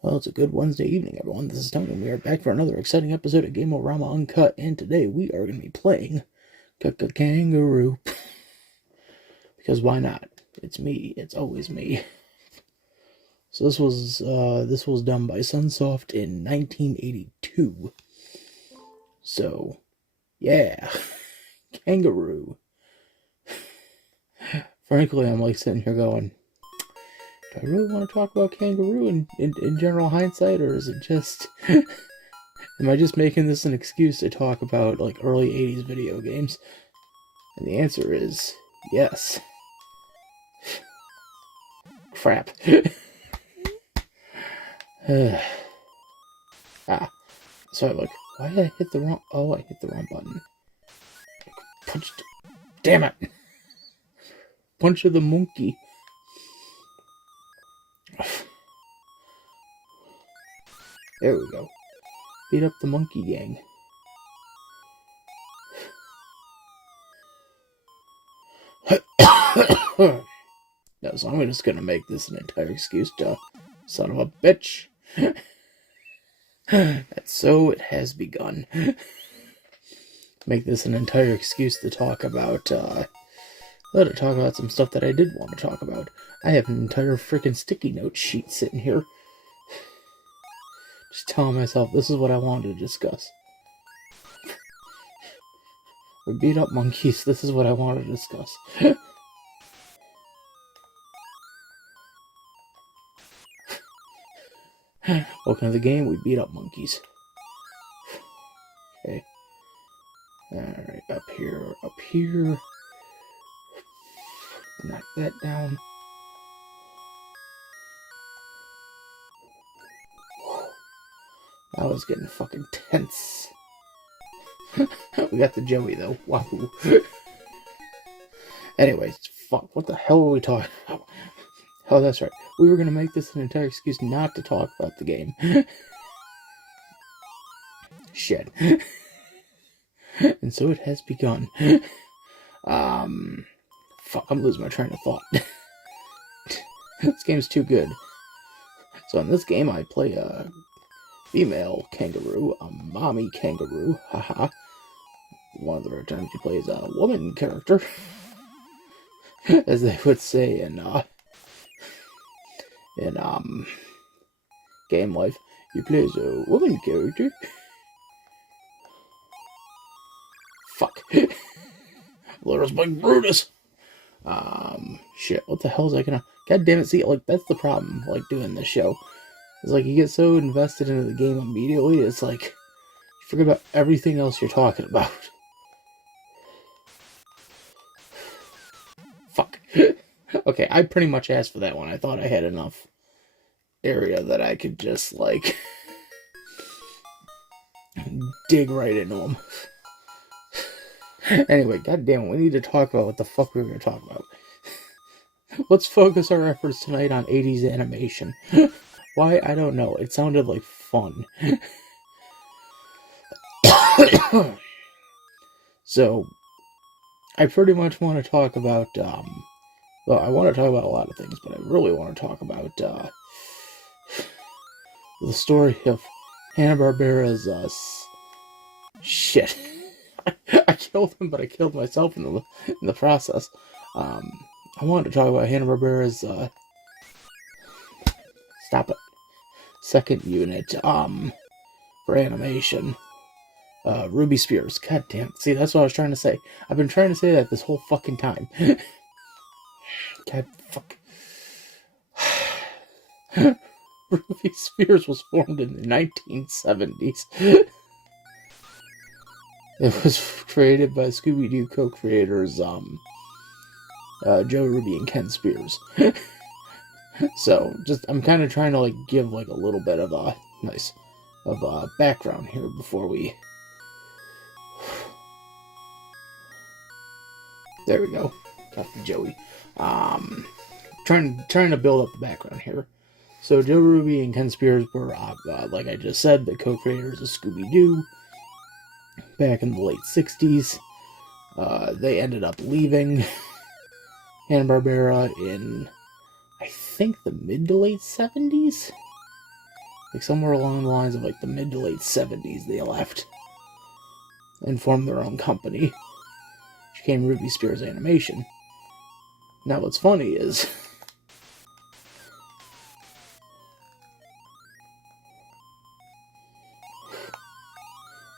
Well, it's a good Wednesday evening, everyone. This is Tony, and we are back for another exciting episode of Game-O-Rama Uncut, and today we are going to be playing Kangaroo. Because why not? It's me. It's always me. So this was done by Sunsoft in 1982. So, yeah. Kangaroo. Frankly, I'm like sitting here going, do I really want to talk about Kangaroo in general hindsight, or is it just... am I just making this an excuse to talk about, like, early 80s video games? And the answer is yes. Crap. So I'm like, why did I hit the wrong... Oh, I hit the wrong button. Punched... Damn it! Punch of the monkey. There we go. Beat up the monkey gang. No, so I'm just gonna make this an entire excuse to... Son of a bitch. And so it has begun. Make this an entire excuse to talk about, talk about some stuff that I did want to talk about. I have an entire freaking sticky note sheet sitting here. Just telling myself, this is what I wanted to discuss. We beat up monkeys, this is what I wanted to discuss. Welcome to the game, we beat up monkeys. Okay. Alright, up here. Knock that down. That was getting fucking tense. We got the Joey though. Wahoo. Anyways, fuck. What the hell were we talking about? Oh, that's right. We were gonna make this an entire excuse not to talk about the game. Shit. And so it has begun. Fuck, I'm losing my train of thought. This game's too good. So in this game, I play a female kangaroo, a mommy kangaroo, haha. One of the rare times you play as a woman character, as they would say in game life. You play as a woman character. Fuck. There's Big Brutus. Shit, what the hell is I gonna... God damn it, see, like, that's the problem, like, doing this show. It's like, you get so invested into the game immediately, it's like, you forget about everything else you're talking about. Fuck. Okay, I pretty much asked for that one. I thought I had enough area that I could just, like, dig right into them. Anyway, goddamn, we need to talk about what the fuck we were going to talk about. Let's focus our efforts tonight on 80s animation. Why? I don't know. It sounded like fun. So, I pretty much want to talk about, well, I want to talk about a lot of things, but I really want to talk about, the story of Hanna-Barbera's, shit. I killed him, but I killed myself in the process. I wanted to talk about Hanna-Barbera's, stop it, second unit, for animation, Ruby Spears. God damn it. See, that's what I was trying to say. I've been trying to say that this whole fucking time. God, fuck. Ruby Spears was formed in the 1970s. It was created by Scooby-Doo co-creators, Joe Ruby and Ken Spears. So, just, I'm kind of trying to, like, give, like, a little bit of a, background here before we... There we go. Got the Joey. Trying to build up the background here. So, Joe Ruby and Ken Spears were, like I just said, the co-creators of Scooby-Doo. Back in the late 60s. They ended up leaving Hanna-Barbera in, I think the mid to late 70s? Like somewhere along the lines of like the mid to late 70s they left and formed their own company, which became Ruby Spears Animation. Now what's funny is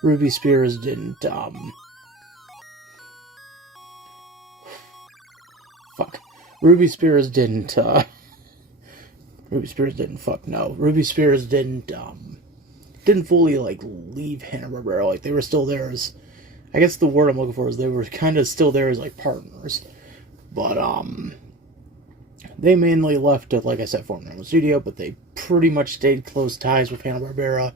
Ruby Spears didn't Ruby Spears didn't fully like leave Hanna-Barbera. Like they were still there as, I guess the word I'm looking for is they were kind of still there as like partners. But they mainly left to, like I said, form their own studio, but they pretty much stayed close ties with Hanna-Barbera,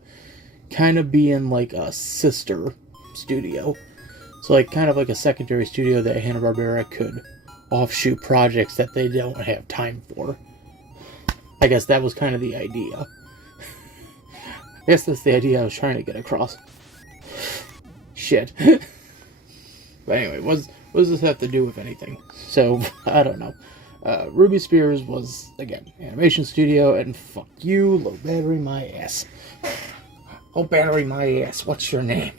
kind of being like a sister studio. So like kind of like a secondary studio that Hanna-Barbera could offshoot projects that they don't have time for. I guess that was kind of the idea. I guess that's the idea I was trying to get across. Shit. But anyway, what does this have to do with anything? So, I don't know. Ruby Spears was, again, animation studio, and fuck you, low battery my ass. Oh, battery my ass, what's your name?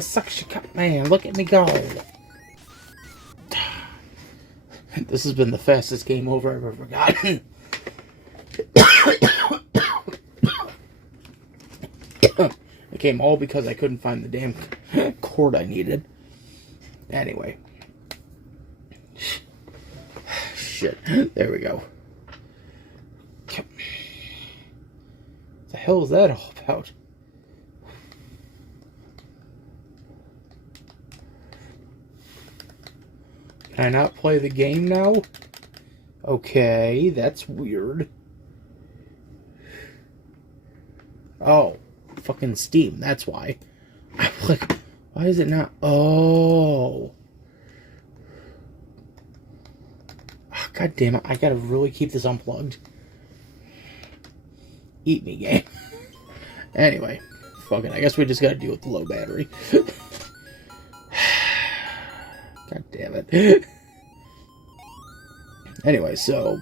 Suction cup man, look at me go. This has been the fastest game over I've ever gotten. It came all because I couldn't find the damn cord I needed. Anyway. Shit. There we go. What the hell is that all about? Can I not play the game now? Okay, that's weird. Oh, fucking Steam, that's why. I'm like, why is it not? Oh. God damn it, I gotta really keep this unplugged. Eat me, game. Anyway, fuck it, I guess we just gotta deal with the low battery. God damn it. Anyway, so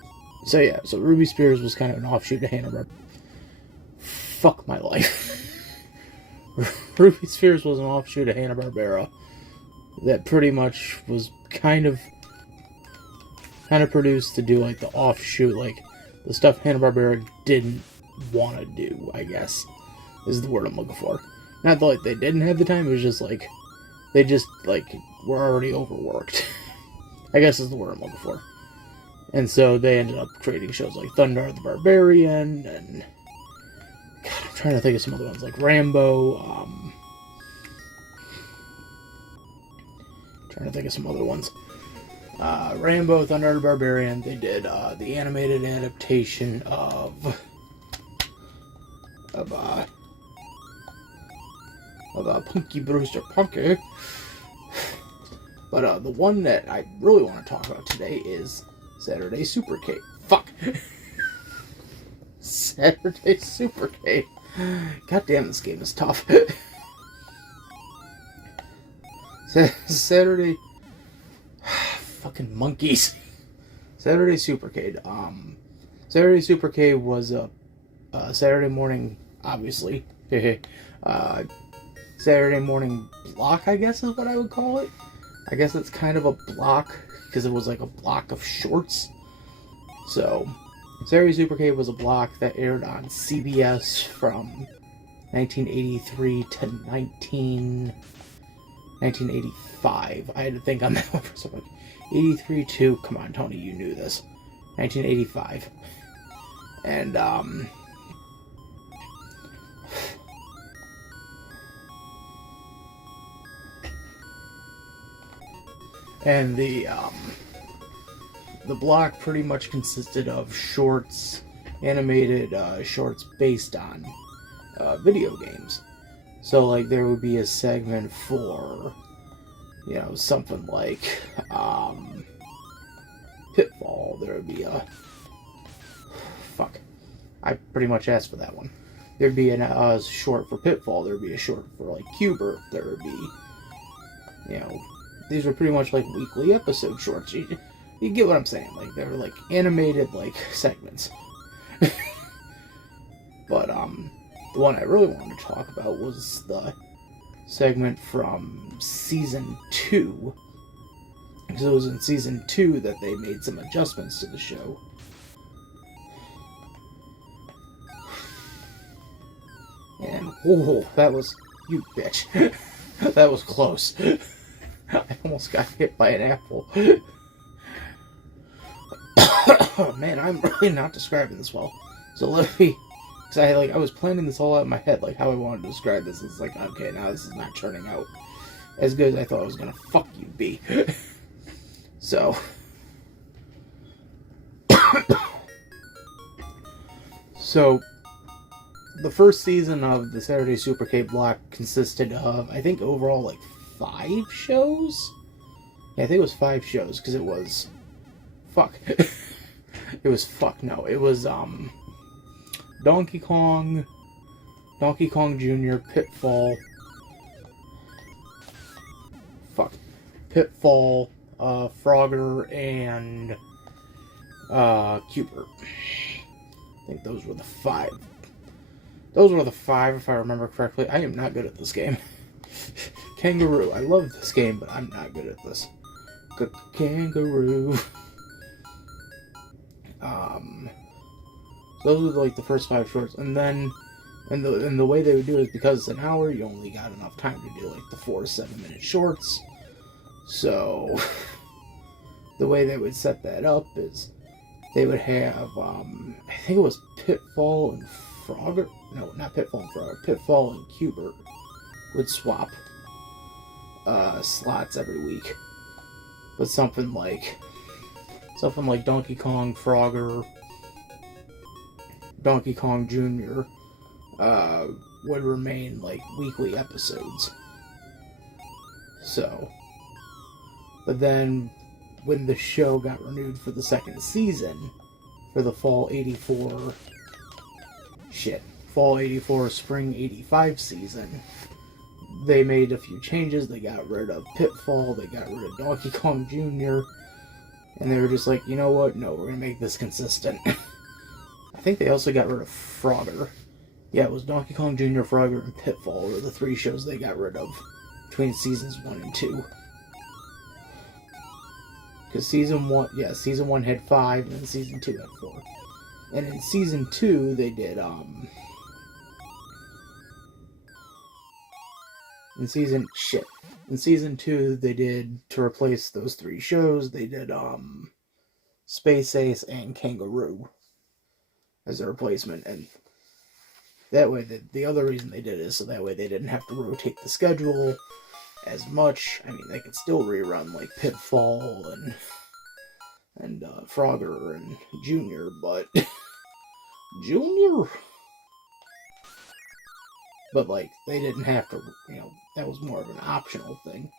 Ruby Spears was kind of an offshoot of Hanna-Barbera. Fuck my life. Ruby Spears was an offshoot of Hanna-Barbera that pretty much was kind of produced to do like the offshoot, like the stuff Hanna-Barbera didn't want to do, I guess, is the word I'm looking for. Not that like they didn't have the time, it was just like they just like were already overworked. I guess is the word I'm looking for. And so they ended up creating shows like Thunder the Barbarian and God, I'm trying to think of some other ones like Rambo. Trying to think of some other ones. Rambo, Thunder the Barbarian. They did the animated adaptation of Punky Brewster Punky. But the one that I really want to talk about today is Saturday Supercade. Fuck! Saturday Supercade. God damn, this game is tough. Saturday... Fucking monkeys. Saturday Supercade. Saturday Supercade was a Saturday morning, obviously. Saturday morning block, I guess is what I would call it. I guess it's kind of a block, because it was like a block of shorts. So, Saturday Supercade was a block that aired on CBS from 1983 to 1985. I had to think on that one for a second. 83 to, come on Tony, you knew this. 1985. And, and the block pretty much consisted of shorts, animated shorts based on video games. So, like, there would be a segment for, you know, something like Pitfall. There would be a... Fuck. I pretty much asked for that one. There'd be a short for Pitfall. There'd be a short for, like, Cubert. There would be, you know... These were pretty much like weekly episode shorts. You get what I'm saying? Like, they were, like, animated, like, segments. But, the one I really wanted to talk about was the segment from Season 2. Because it was in Season 2 that they made some adjustments to the show. And, whoa, that was... You bitch. That was close. I almost got hit by an apple. Oh, man, I'm really not describing this well. So let me... Because I was planning this all out in my head, like, how I wanted to describe this. It's like, okay, now this is not turning out as good as I thought it was gonna fuck you be. So... So... The first season of the Saturday Supercade block consisted of, I think, overall, like, 5 shows? Yeah, I think it was 5 shows, because it was... Fuck. It was no. It was, Donkey Kong Jr., Pitfall... Fuck. Pitfall, Frogger, and, Cubert. I think those were the 5. Those were the 5, if I remember correctly. I am not good at this game. Kangaroo. I love this game, but I'm not good at this. Kangaroo. Those were like the first 5 shorts, and then, and the way they would do it is because it's an hour, you only got enough time to do like the 4 7-minute shorts. So, the way they would set that up is they would have, I think it was Pitfall and Frogger. No, not Pitfall and Frogger. Pitfall and Cubert would swap slots every week. But something like Donkey Kong, Frogger, Donkey Kong Jr. Would remain like weekly episodes. So, but then when the show got renewed for the second season, for the Fall 84, Spring 85 season, they made a few changes. They got rid of Pitfall, they got rid of Donkey Kong Jr., and they were just like, you know what, no, we're going to make this consistent. I think they also got rid of Frogger. Yeah, it was Donkey Kong Jr., Frogger, and Pitfall were the 3 shows they got rid of between seasons 1 and 2. Because season 1 had 5, and then season 2 had 4. And in season 2, they did, In season 2, they did, to replace those 3 shows, they did, Space Ace and Kangaroo as a replacement, and that way, the other reason they did it is so that way they didn't have to rotate the schedule as much. I mean, they could still rerun, like, Pitfall and Frogger and Junior, but... Junior? But, like, they didn't have to, that was more of an optional thing.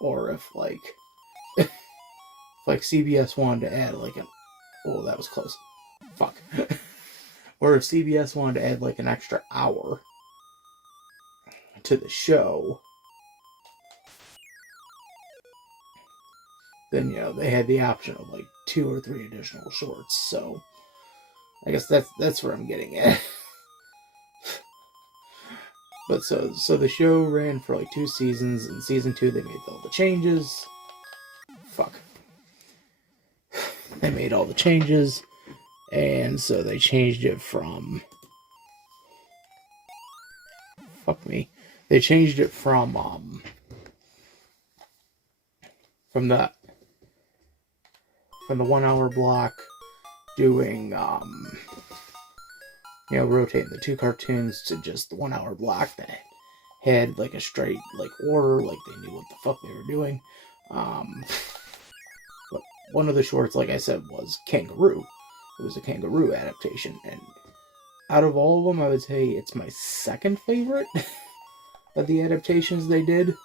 Or if, like, CBS wanted to add, like, oh, that was close. Fuck. Or if CBS wanted to add, like, an extra hour to the show, then, they had the option of, like, 2 or 3 additional shorts, so I guess that's where I'm getting at. But so the show ran for like 2 seasons. In season 2, they made all the changes. Fuck. They made all the changes, and so they changed it from... Fuck me. They changed it from the 1 hour block, doing, rotating the 2 cartoons to just the 1 hour block that had, like, a straight, like, order, like they knew what the fuck they were doing. But one of the shorts, like I said, was Kangaroo. It was a Kangaroo adaptation, and out of all of them, I would say it's my second favorite of the adaptations they did.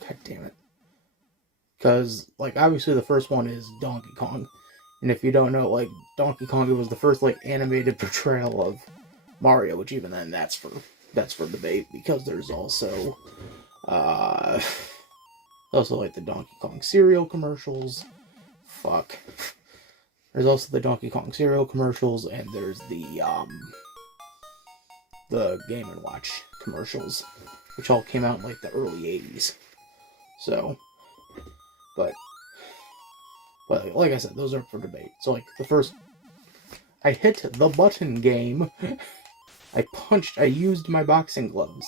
God damn it. Because, like, obviously the first one is Donkey Kong. And if you don't know, like, Donkey Kong, it was the first, like, animated portrayal of Mario, which even then, that's for debate, because there's also, Also, like, the Donkey Kong cereal commercials. Fuck. There's also the Donkey Kong cereal commercials, and there's the Game & Watch commercials, which all came out in, like, the early 80s. So, but like I said, those are up for debate. So, like, the first, I hit the button game. I used my boxing gloves.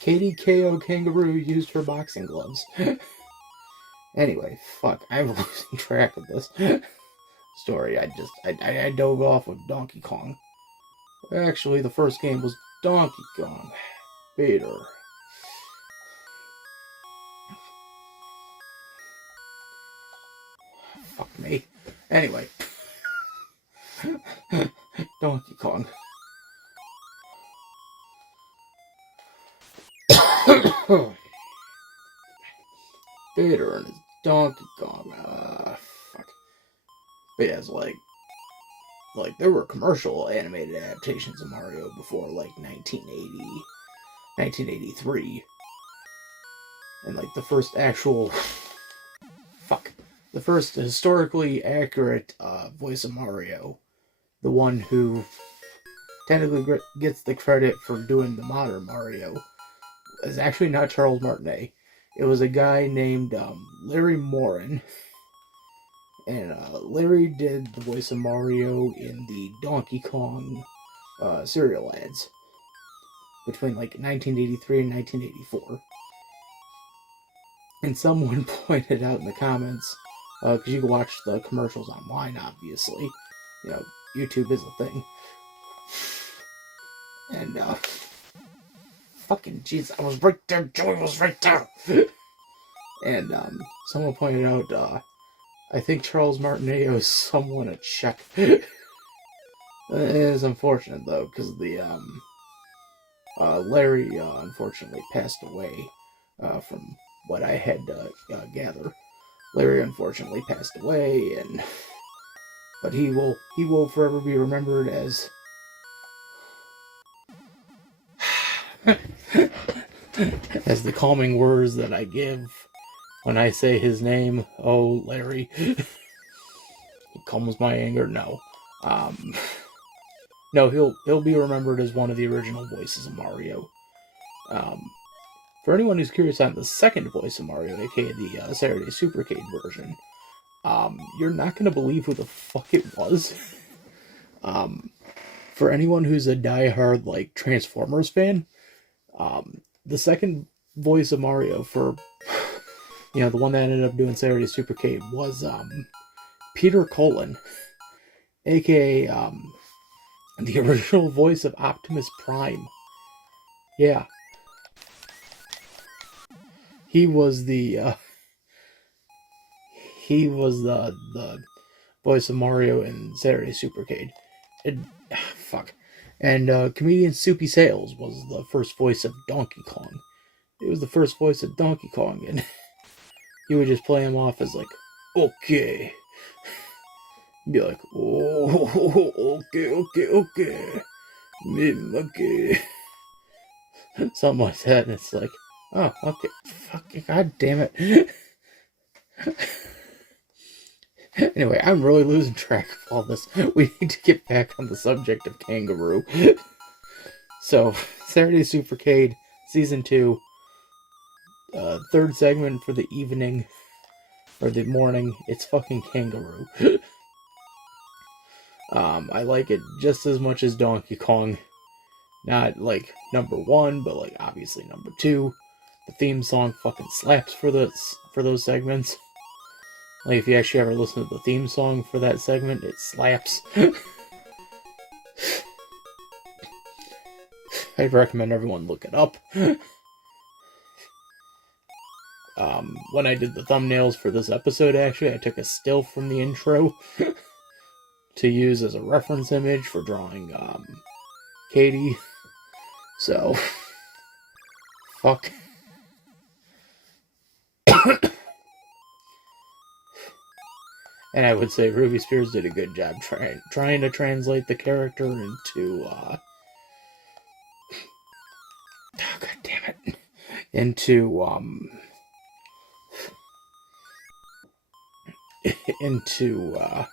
Katie KO Kangaroo used her boxing gloves. Anyway, fuck, I'm losing track of this story. I dove off of Donkey Kong. Actually, the first game was Donkey Kong. Peter. Fuck me. Anyway. Donkey Kong. Peter and his Donkey Kong. Fuck. But yeah, it's like there were commercial animated adaptations of Mario before, like, 1983. And, like, the first actual... the first historically accurate voice of Mario, the one who technically gets the credit for doing the modern Mario, is actually not Charles Martinet. It was a guy named Larry Moran. And Larry did the voice of Mario in the Donkey Kong cereal ads between, like, 1983 and 1984. And someone pointed out in the comments, because you can watch the commercials online, obviously. You know, YouTube is a thing. And, fucking jeez, I was right there, Joey was right there! And, someone pointed out, I think Charles Martinet owes someone a check. It is unfortunate, though, because the, Larry, unfortunately passed away, from what I had to gather. Larry unfortunately passed away, but he will forever be remembered as as the calming words that I give when I say his name. Oh, Larry. He calms my anger. No. No, he'll be remembered as one of the original voices of Mario. For anyone who's curious on the second voice of Mario, aka the Saturday Supercade version, you're not going to believe who the fuck it was. For anyone who's a diehard, like, Transformers fan, the second voice of Mario for, the one that ended up doing Saturday Supercade was Peter Cullen, aka the original voice of Optimus Prime. Yeah. He was the voice of Mario in Saturday Supercade. And comedian Soupy Sales was the first voice of Donkey Kong. It was the first voice of Donkey Kong, and he would just play him off as, like, okay. Be like, oh, okay. Something like that, and it's like, oh, okay, fucking god damn it. Anyway, I'm really losing track of all this. We need to get back on the subject of Kangaroo. So, Saturday Supercade, Season 2, third segment for the evening, or the morning, it's fucking Kangaroo. I like it just as much as Donkey Kong. Not, like, number 1, but, like, obviously number 2. The theme song fucking slaps for those segments. Like, if you actually ever listen to the theme song for that segment, it slaps. I'd recommend everyone look it up. When I did the thumbnails for this episode, actually, I took a still from the intro to use as a reference image for drawing, Katie. So, fuck. And I would say Ruby Spears did a good job trying to translate the character into, oh, god damn it. into into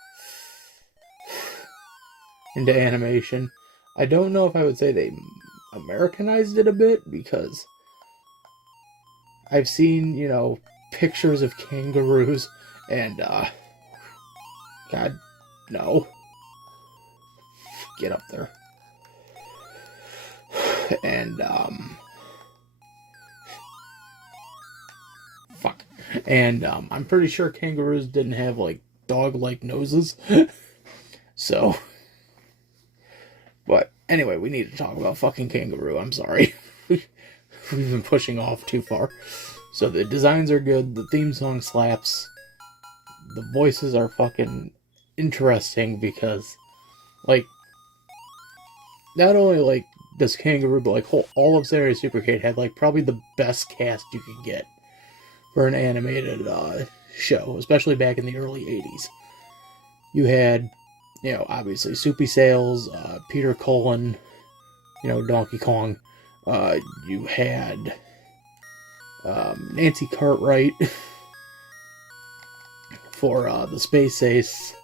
animation. I don't know if I would say they Americanized it a bit, because I've seen, pictures of kangaroos, and God, no. Get up there. And fuck. And I'm pretty sure kangaroos didn't have like dog-like noses. So, but anyway, we need to talk about fucking Kangaroo. I'm sorry. We've been pushing off too far. So the designs are good, the theme song slaps, the voices are fucking interesting, because, like, not only, like, does Kangaroo, but, like, all of Saturday Supercade had, like, probably the best cast you could get for an animated show, especially back in the early 80s. You had, obviously Soupy Sales, Peter Cullen, Donkey Kong. You had Nancy Cartwright for the Space Ace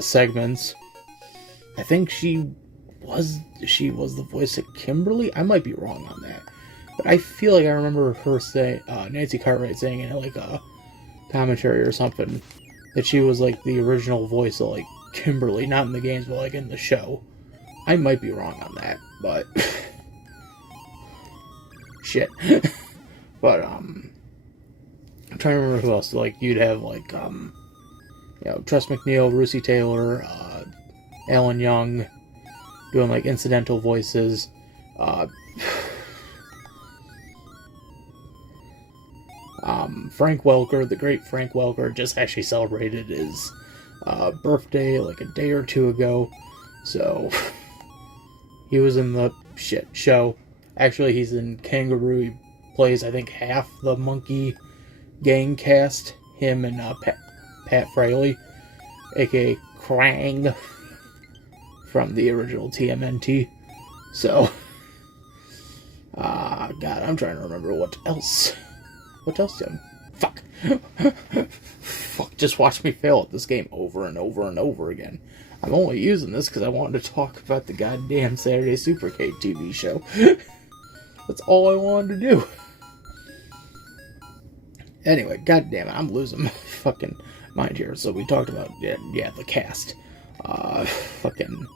segments. I think she was the voice of Kimberly. I might be wrong on that, but I feel like I remember her saying, Nancy Cartwright saying in like a commentary or something, that she was like the original voice of like Kimberly, not in the games, but like in the show. I might be wrong on that, but shit. But I'm trying to remember who else. Like, you'd have like Tress MacNeille, Russi Taylor, Alan Young doing like incidental voices. Frank Welker, the great Frank Welker, just actually celebrated his birthday like a day or two ago. So he was in the show. Actually, he's in Kangaroo. He plays, I think, half the Monkey Gang cast. Him and Pat Fraley, aka Krang, from the original TMNT. So, God, I'm trying to remember what else. What else did Fuck. Fuck, just watch me fail at this game over and over and over again. I'm only using this because I wanted to talk about the goddamn Saturday Supercade TV show. That's all I wanted to do. Anyway, goddamn it, I'm losing my fucking mind here. So we talked about, the cast. Fucking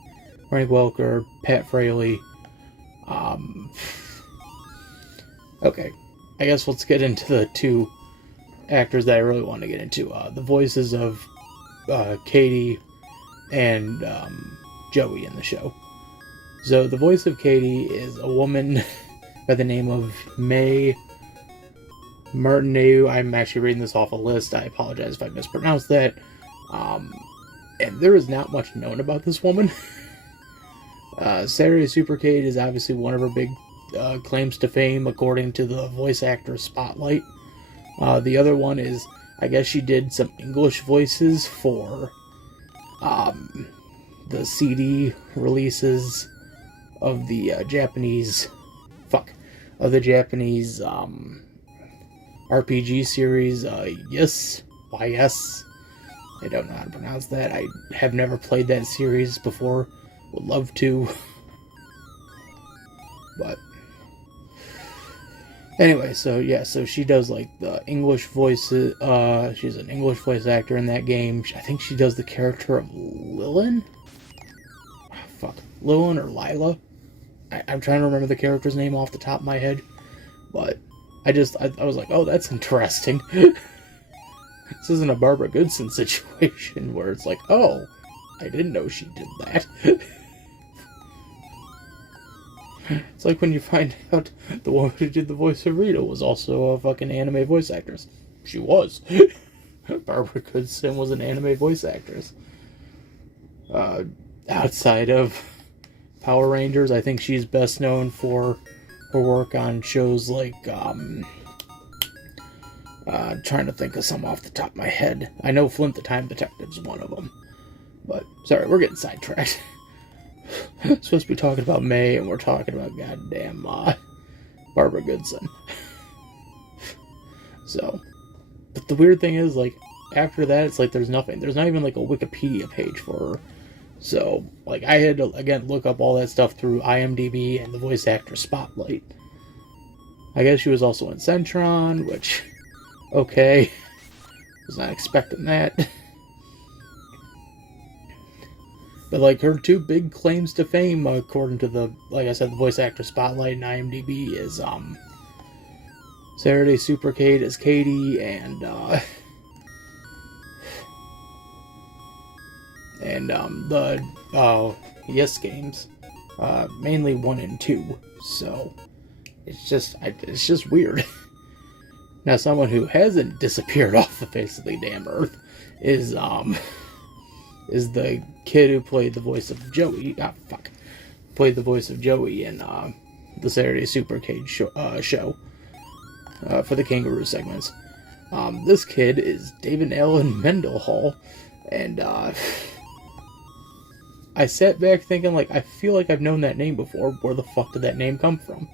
Frank Welker, Pat Fraley. Okay, I guess let's get into the two actors that I really want to get into. The voices of Katie and Joey in the show. So the voice of Katie is a woman by the name of May Martineau. I'm actually reading this off a list. I apologize if I mispronounced that. And there is not much known about this woman. Saturday Supercade is obviously one of her big claims to fame, according to the voice actor Spotlight. The other one is, I guess she did some English voices for the CD releases of the Japanese RPG series, YES. I don't know how to pronounce that. I have never played that series before. Would love to. But anyway, so she does like the English voices. She's an English voice actor in that game. I think she does the character of Lillian. Lillian or Lila. I'm trying to remember the character's name off the top of my head, but I was like, oh, that's interesting. This isn't a Barbara Goodson situation where it's like, oh, I didn't know she did that. It's like when you find out the woman who did the voice of Rita was also a fucking anime voice actress. She was. Barbara Goodson was an anime voice actress. Outside of Power Rangers, I think she's best known for her work on shows like, trying to think of some off the top of my head. I know Flint the Time Detective is one of them. But, sorry, we're getting sidetracked. Supposed to be talking about May, and we're talking about goddamn Barbara Goodson. So, but the weird thing is, like, after that, it's like there's nothing. There's not even like a Wikipedia page for her. So, like, I had to, again, look up all that stuff through IMDb and the voice actor Spotlight. I guess she was also in Centron, which, okay, was not expecting that. But, like, her two big claims to fame, according to the, like I said, the voice actor Spotlight and IMDb, is, Saturday Supercade as Katie, and the Yes games, mainly 1 and 2. So it's just weird. Now, someone who hasn't disappeared off the face of the damn earth is the kid who played the voice of Joey. Played the voice of Joey in the Saturday Supercade show for the Kangaroo segments. This kid is David Allen Mendenhall, and I sat back thinking, like, I feel like I've known that name before. Where the fuck did that name come from?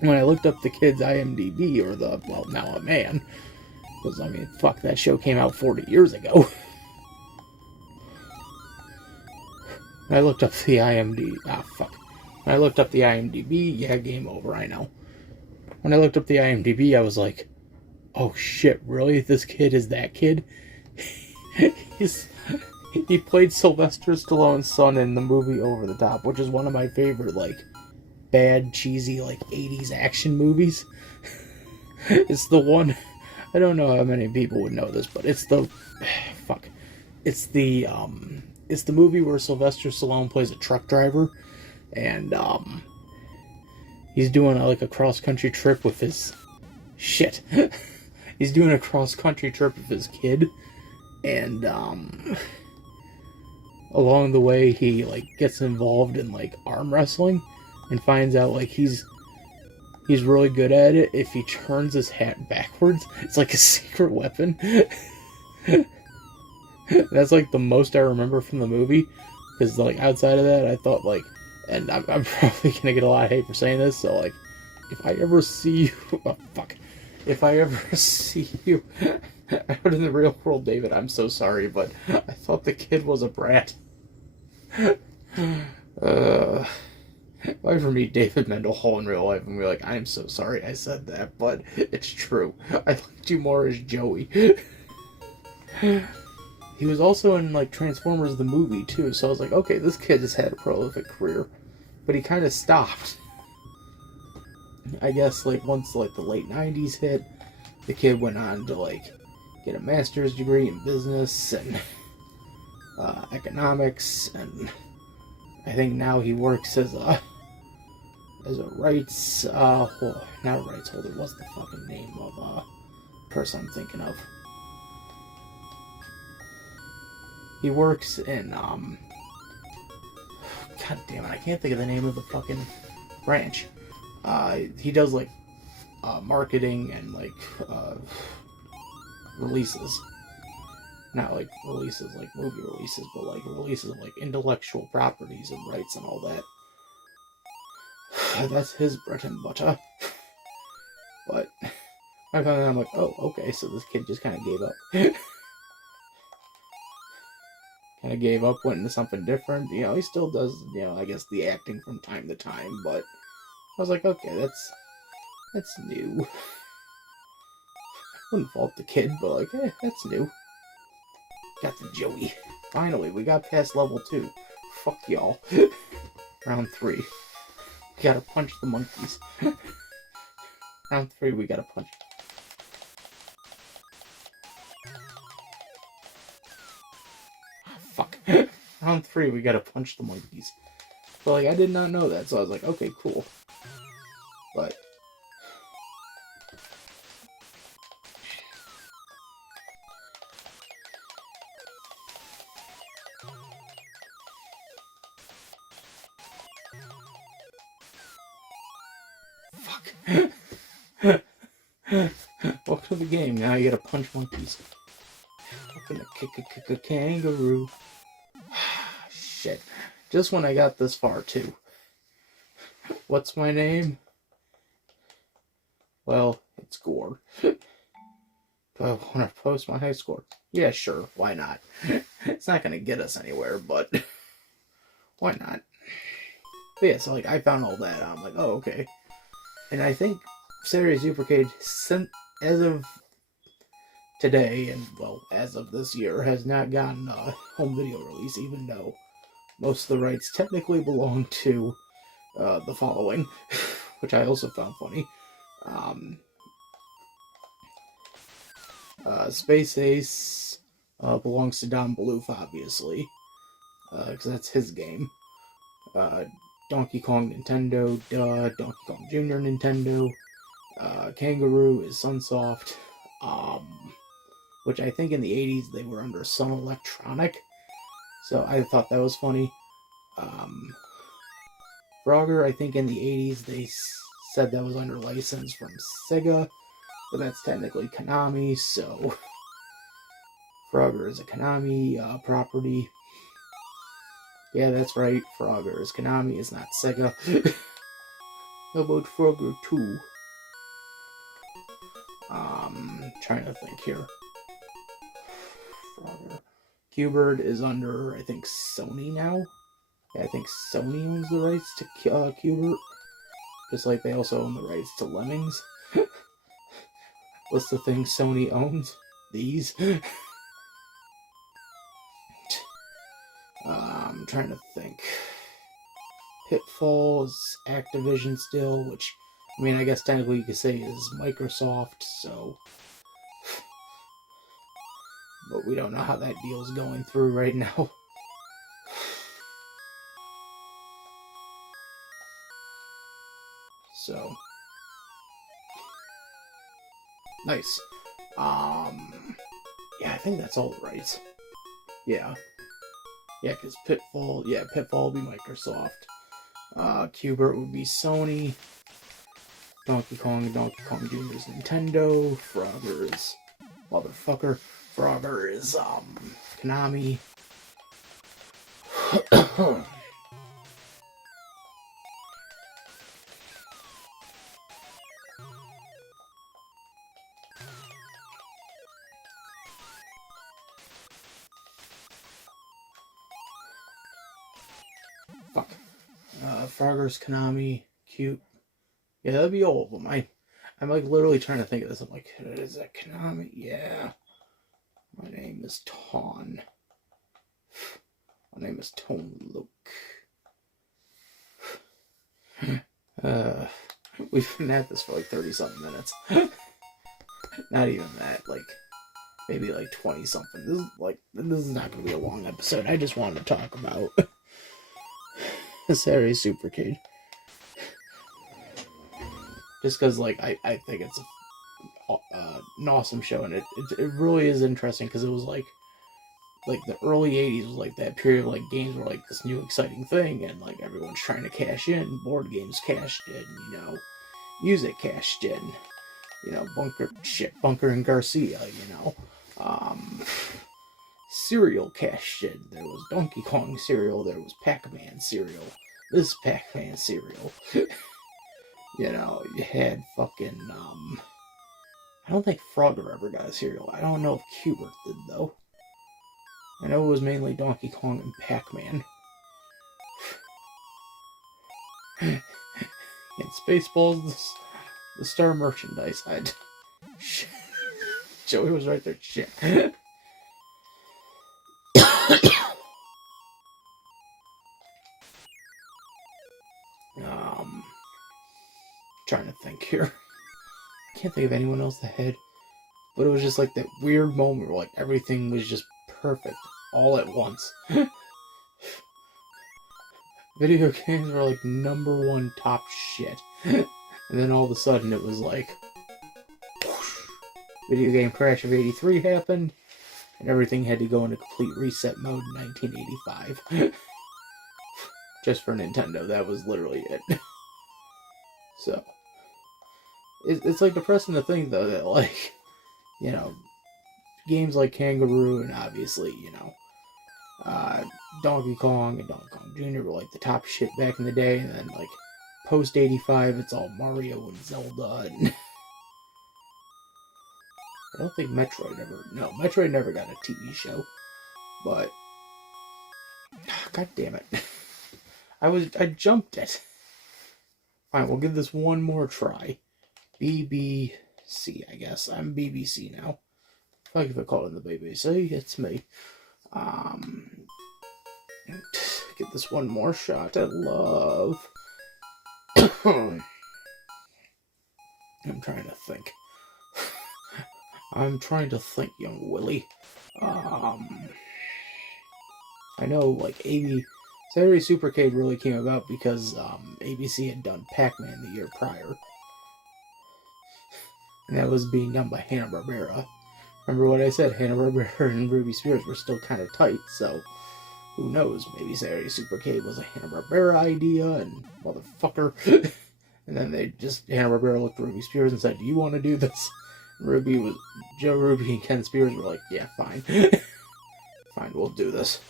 When I looked up the kid's IMDb, or the, well, now a man, because, I mean, fuck, that show came out 40 years ago. I looked up the IMDb, When I looked up the IMDb, yeah, game over, I know. When I looked up the IMDb, I was like, oh shit, really? This kid is that kid? He played Sylvester Stallone's son in the movie Over the Top, which is one of my favorite, like, bad, cheesy, like, 80s action movies. It's the one, I don't know how many people would know this, but it's the, it's the movie where Sylvester Stallone plays a truck driver, and, he's doing, like, a cross-country trip with his, he's doing a cross-country trip with his kid, and, along the way, he, like, gets involved in, like, arm wrestling, and finds out, like, he's really good at it if he turns his hat backwards. It's like a secret weapon. That's, like, the most I remember from the movie, because, like, outside of that, I thought, like, and I'm probably gonna get a lot of hate for saying this, so, like, if I ever see you, if I ever see you out in the real world, David, I'm so sorry, but I thought the kid was a brat. If I ever meet David Mendenhall in real life and be like, I'm so sorry I said that, but it's true. I liked you more as Joey. He was also in, like, Transformers the movie, too, so I was like, okay, this kid has had a prolific career. But he kind of stopped. I guess, like, once, like, the late 90s hit, the kid went on to, like, get a master's degree in business and economics, and I think now he works as a rights, not a rights holder, what's the fucking name of person I'm thinking of? He works in, god damn it, I can't think of the name of the fucking branch. He does, like, marketing and, like, releases. Not, like, releases, like, movie releases, but, like, releases of, like, intellectual properties and rights and all that. That's his bread and butter. But I found out, I'm like, oh, okay, so this kid just kind of gave up. Went into something different. You know, he still does, you know, I guess the acting from time to time, but I was like, okay, that's new. Wouldn't fault the kid, but, like, that's new. Got the Joey. Finally, we got past level 2. Fuck y'all. Round 3. We gotta punch the monkeys. Round 3, we gotta punch. Fuck. Round 3, we gotta punch the monkeys. But, like, I did not know that, so I was like, okay, cool. But welcome to the game. Now you gotta punch monkeys. Welcome to kick a kangaroo. Shit. Just when I got this far, too. What's my name? Well, it's scored. Do I want to post my high score? Yeah, sure. Why not? It's not going to get us anywhere, but why not? But yeah, so like I found all that. I'm like, oh, okay. And I think Saturday Supercade, as of today, and well, as of this year, has not gotten a home video release, even though most of the rights technically belong to the following, which I also found funny. Space Ace belongs to Don Bluth, obviously, because that's his game. Donkey Kong Nintendo, duh. Donkey Kong Jr. Nintendo. Kangaroo is Sunsoft, which I think in the 80s they were under Sun Electronic, so I thought that was funny. Frogger, I think in the 80s they said that was under license from Sega, but that's technically Konami, so Frogger is a Konami property. Yeah, that's right, Frogger is Konami, it's not Sega. How about Frogger 2? Trying to think here. Frogger. Q-Bird is under, I think, Sony now. Yeah, I think Sony owns the rights to Q-Bird. Just like they also own the rights to Lemmings. What's the thing Sony owns? These. I'm trying to think. Pitfall is Activision still, which, I mean, I guess technically you could say is Microsoft, so. But we don't know how that deal's going through right now. So. Nice. Yeah, I think that's all the rights. Yeah. Yeah, because Pitfall will be Microsoft. Q-Bert would be Sony. Donkey Kong Jr. is Nintendo. Frogger is motherfucker. Frogger is Konami. Fuck. Frogger's Konami. Cute. Yeah, that'd be all of them. I'm like literally trying to think of this. I'm like, is that Konami? Yeah. My name is Ton. My name is Tone Luke. We've been at this for like 30-something minutes. Not even that, like maybe like 20-something. This is not gonna be a long episode. I just wanted to talk about Saturday Supercade. Just because, like, I think it's an awesome show, and it really is interesting, because it was, like, the early 80s was, like, that period of, like, games were, like, this new exciting thing, and, like, everyone's trying to cash in, board games cashed in, you know, music cashed in, you know, Bunker and Garcia, you know, cereal cashed in, there was Donkey Kong cereal, there was Pac-Man cereal, this Pac-Man cereal. You know, you had fucking, I don't think Frogger ever got a cereal. I don't know if Q-Bert did, though. I know it was mainly Donkey Kong and Pac-Man. And Spaceballs, the star merchandise. Joey was right there. Shit. Trying to think here. I can't think of anyone else that had, but it was just like that weird moment where like everything was just perfect all at once. Video games were like #1 top shit, and then all of a sudden it was like whoosh, video game crash of '83 happened, and everything had to go into complete reset mode in 1985. Just for Nintendo, that was literally it. So it's like depressing to think, though, that, like, you know, games like Kangaroo and obviously, you know, Donkey Kong and Donkey Kong Jr. were like the top shit back in the day, and then like post '85, it's all Mario and Zelda and I don't think Metroid ever... No, Metroid never got a TV show. But... God damn it. I jumped it. Fine, we'll give this one more try. BBC, I guess. I'm BBC now. Like if I call it the BBC, it's me. Get this one more shot at love. I'm trying to think. I'm trying to think, young Willie. I know, like, Saturday Supercade really came about because ABC had done Pac-Man the year prior. And that was being done by Hanna-Barbera. Remember what I said? Hanna-Barbera and Ruby Spears were still kind of tight, so who knows? Maybe Saturday Supercade was a Hanna-Barbera idea, and motherfucker. And then Hanna-Barbera looked at Ruby Spears and said, "Do you want to do this?" And Joe Ruby and Ken Spears were like, "Yeah, fine." Fine, we'll do this.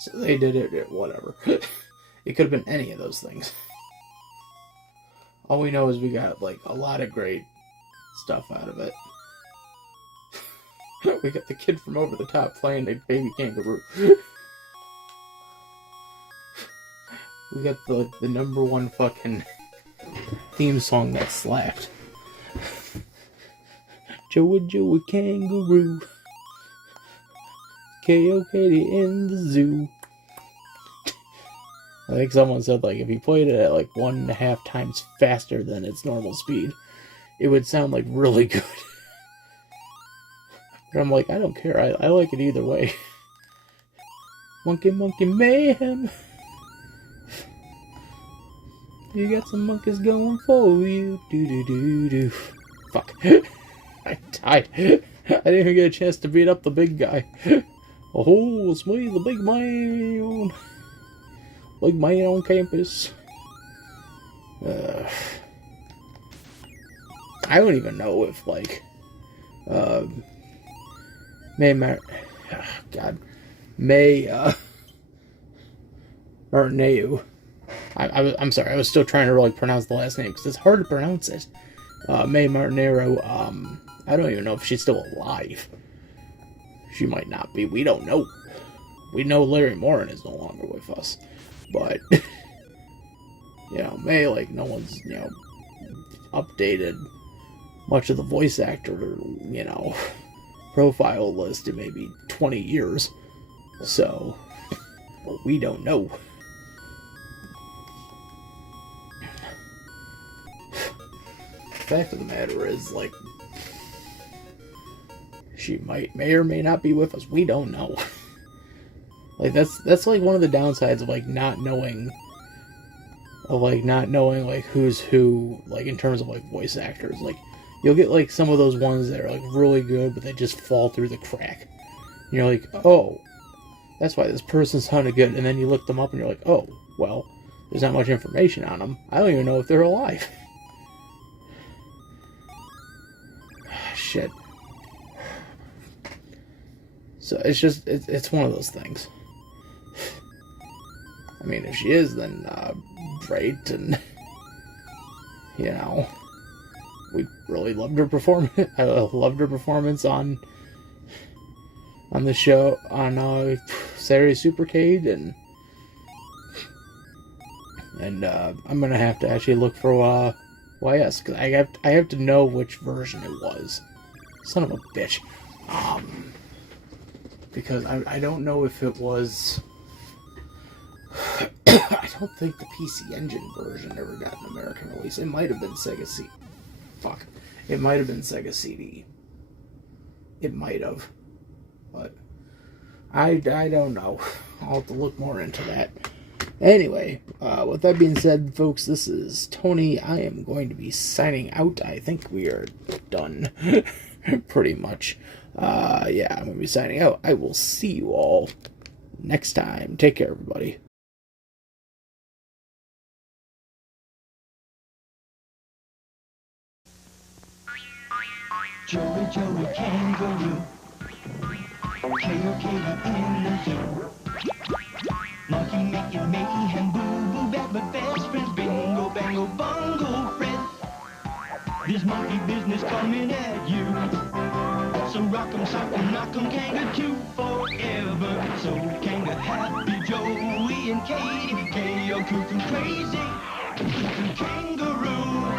So they did it, whatever. It could have been any of those things. All we know is we got, like, a lot of great stuff out of it. We got the kid from Over the Top playing a baby kangaroo. We got the #1 fucking theme song that slapped. Joe kangaroo. K.O.K.D. in the zoo. I think someone said, like, if you played it at, like, 1.5 times faster than its normal speed, it would sound, like, really good. But I'm like, I don't care. I like it either way. Monkey mayhem. You got some monkeys going for you. Do. Fuck. I died. I didn't even get a chance to beat up the big guy. Oh, it's me, the big man. Big man on campus. I don't even know if, like, May Martineu. I'm sorry, I was still trying to, like, pronounce the last name, because it's hard to pronounce it. May Martinero, I don't even know if she's still alive. She might not be. We don't know. We know Larry Moran is no longer with us. But, you know, May, like, no one's, you know, updated much of the voice actor, you know, profile list in maybe 20 years. So, well, we don't know. The fact of the matter is, like, she may or may not be with us. We don't know. Like, that's like one of the downsides of, like, not knowing, like, who's who, like, in terms of, like, voice actors. Like, you'll get, like, some of those ones that are, like, really good, but they just fall through the crack. And you're like, oh, that's why this person sounded good. And then you look them up and you're like, oh, well, there's not much information on them. I don't even know if they're alive. Shit. So it's just, it's one of those things. I mean, if she is, then great, and, you know, we really loved her performance. I loved her performance on the show, on Saturday Supercade, and I'm gonna have to actually look for YS, because I have to know which version it was. Son of a bitch. Because I don't know if it was... I don't think the PC Engine version ever got an American release. It might have been Sega CD. Fuck. It might have been Sega CD. It might have. But I don't know. I'll have to look more into that. Anyway, with that being said, folks, this is Tony. I am going to be signing out. I think we are done. Pretty much. Yeah, I'm going to be signing out. I will see you all next time. Take care, everybody. Joey Kangaroo, K.O.K.D. in the zoo. Monkey making mayhem, boo boo bad, but best friends, bingo, bango, bongo, Fred. This monkey business coming at you. So rock 'em, sock 'em, knock 'em, kangaroo forever. So Kanga, Happy, Joey, and Katie, K.O. cuckoo crazy. Kangaroo.